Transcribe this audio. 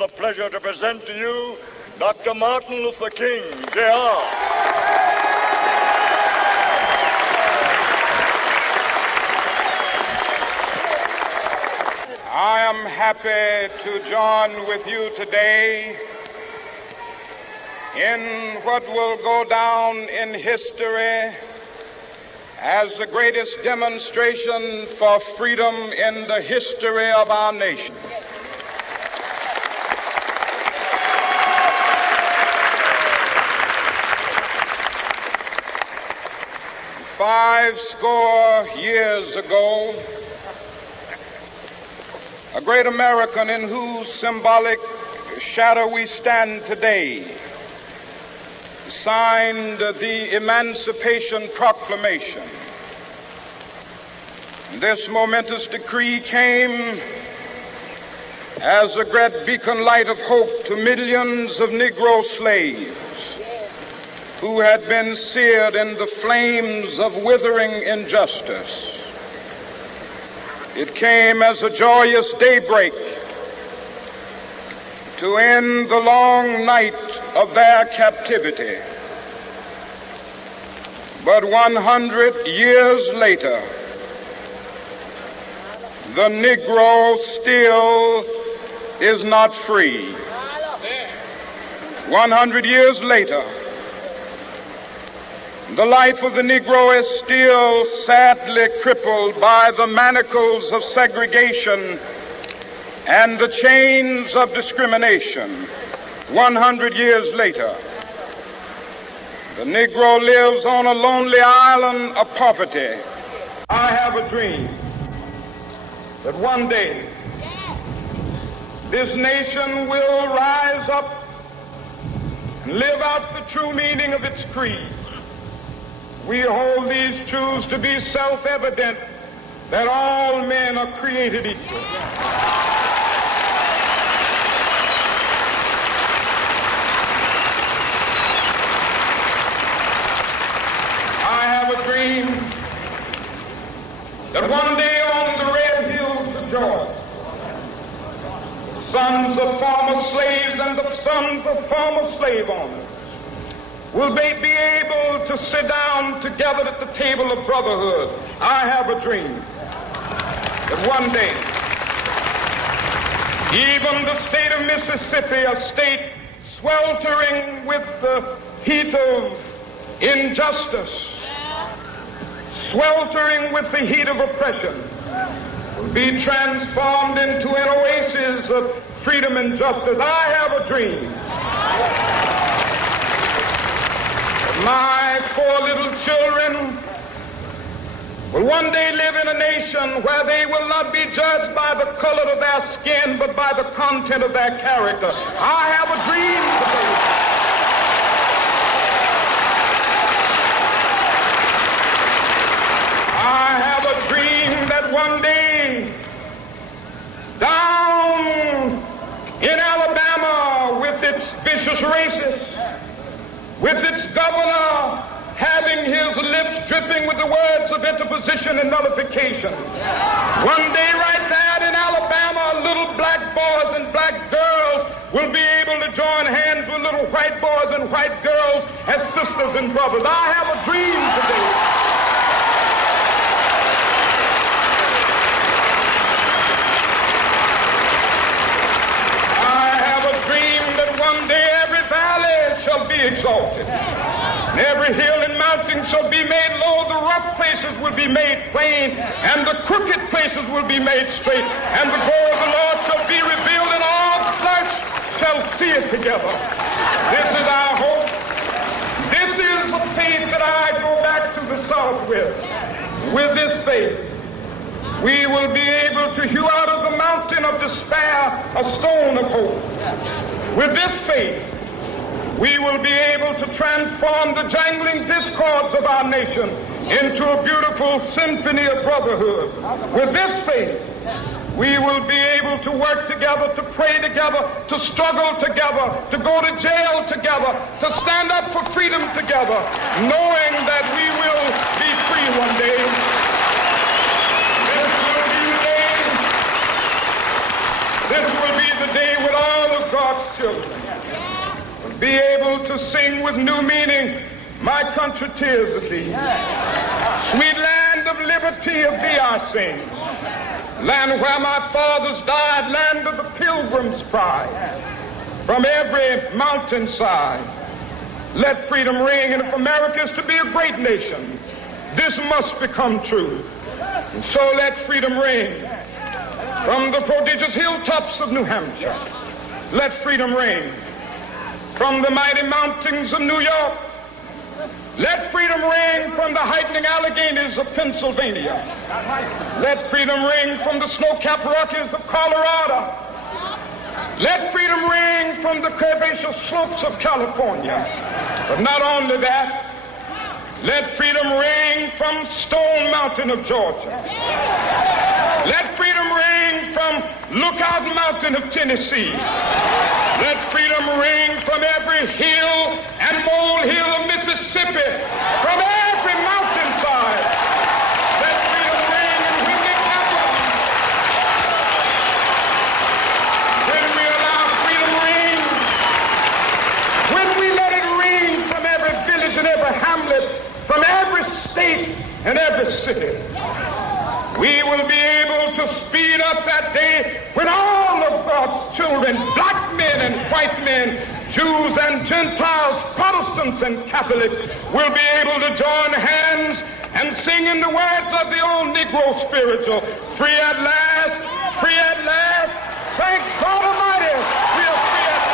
the pleasure to present to you Dr. Martin Luther King, Jr. I am happy to join with you today in what will go down in history as the greatest demonstration for freedom in the history of our nation. Five score years ago, a great American in whose symbolic shadow we stand today signed the Emancipation Proclamation. This momentous decree came as a great beacon light of hope to millions of Negro slaves who had been seared in the flames of withering injustice. It came as a joyous daybreak to end the long night of their captivity. But 100 years later, the Negro still is not free. 100 years later, the life of the Negro is still sadly crippled by the manacles of segregation and the chains of discrimination. 100 years later, the Negro lives on a lonely island of poverty. I have a dream that one day this nation will rise up and live out the true meaning of its creed. We hold these truths to be self-evident, that all men are created equal. I have a dream that one day on the red hills of Georgia, the sons of former slaves and the sons of former slave owners will they be able to sit down together at the table of brotherhood. I have a dream that one day, even the state of Mississippi, a state sweltering with the heat of injustice, sweltering with the heat of oppression, will be transformed into an oasis of freedom and justice. I have a dream. My four little children will one day live in a nation where they will not be judged by the color of their skin, but by the content of their character. I have a dream today. I have a dream that one day, down in Alabama, with its vicious racists, with its governor having his lips dripping with the words of interposition and nullification. One day right there in Alabama, little black boys and black girls will be able to join hands with little white boys and white girls as sisters and brothers. I have a dream today. I have a dream that one day every valley shall be exalted, and every hill and mountain shall be made low. The rough places will be made plain, and the crooked places will be made straight, and the glory of the Lord shall be revealed, and all flesh shall see it together. This is our hope. This is the faith that I go back to the South with. With this faith, we will be able to hew out of the mountain of despair a stone of hope. With this faith, we will be able to transform the jangling discords of our nation into a beautiful symphony of brotherhood. With this faith, we will be able to work together, to pray together, to struggle together, to go to jail together, to stand up for freedom together, knowing that we will be free one day. This will be the day when all of God to sing with new meaning, my country, tears of thee. Sweet land of liberty, of thee I sing. Land where my fathers died, land of the pilgrim's pride. From every mountainside, let freedom ring. And if America is to be a great nation, this must become true. And so let freedom ring. From the prodigious hilltops of New Hampshire, let freedom ring. From the mighty mountains of New York, let freedom ring. From the heightening Alleghenies of Pennsylvania, let freedom ring. From the snow-capped Rockies of Colorado, let freedom ring. From the curvaceous slopes of California. But not only that, let freedom ring from Stone Mountain of Georgia. Let freedom ring from Lookout Mountain of Tennessee. Let freedom ring from every hill and molehill of Mississippi, from every mountainside. Let freedom ring, and when it happens, when we allow freedom ring, when we let it ring from every village and every hamlet, from every state and every city, we will be able to speed up that day when all of God's children, black men and white men, Jews and Gentiles, Protestants and Catholics, will be able to join hands and sing in the words of the old Negro spiritual, free at last, thank God.